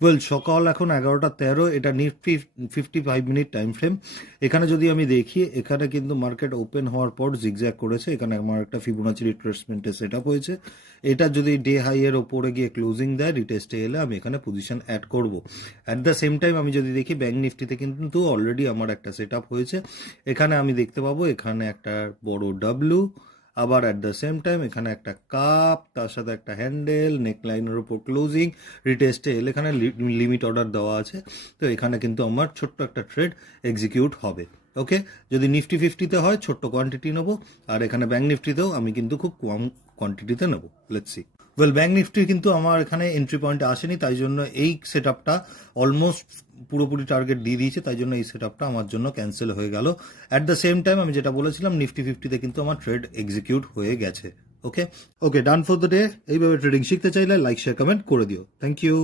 Well, সকাল এখন 11টা 13, এটা নিফটি 55 মিনিট টাইম ফ্রেম। এখানে যদি আমি দেখি, এখানে কিন্তু মার্কেট ওপেন হওয়ার পর জিগজ্যাগ করেছে। এখানে আমার একটা ফিবোনাচি রিট্রেসমেন্টের সেট আপ হয়েছে। এটা যদি ডে হাই এর ওপরে গিয়ে ক্লোজিং দেয়, রিটেস্টে এলে আমি এখানে পজিশন অ্যাড করব। অ্যাট দ্য সেম টাইম আমি যদি দেখি ব্যাঙ্ক নিফটিতে কিন্তু অলরেডি আমার একটা সেট আপ হয়েছে। এখানে আমি দেখতে পাবো এখানে একটা বড় ডাব্লু, আবার অ্যাট দ্য সেম টাইম এখানে একটা কাপ, তার সাথে একটা হ্যান্ডেল, নেকলাইনের উপর ক্লোজিং, রিটেস্টে এলে এখানে লিমিট অর্ডার দেওয়া আছে। তো এখানে কিন্তু আমার ছোট্ট একটা ট্রেড এক্সিকিউট হবে। ওকে, যদি নিফটি 50-তে হয় ছোট্ট কোয়ান্টিটি নেবো, আর এখানে ব্যাঙ্ক নিফটিতেও আমি কিন্তু খুব কম কোয়ান্টিটিতে নেবো। Let's see. Well, bank Nifty কিন্তু আমার এখানে এন্ট্রি পয়েন্টে আসেনি, তাই জন্য এই সেট আপটা অলমোস্ট পুরোপুরি টার্গেট দিয়ে দিয়েছে, তাই জন্য এই সেট আপটা আমার জন্য ক্যান্সেল হয়ে গেল। অ্যাট দ্য সেম টাইম আমি যেটা বলেছিলাম, নিফটি 50-তে কিন্তু আমার ট্রেড এক্সিকিউট হয়ে গেছে। Okay okay, done for the day. এইভাবে ট্রেডিং শিখতে চাইলে লাইক শেয়ার কমেন্ট করে দিও। Thank you.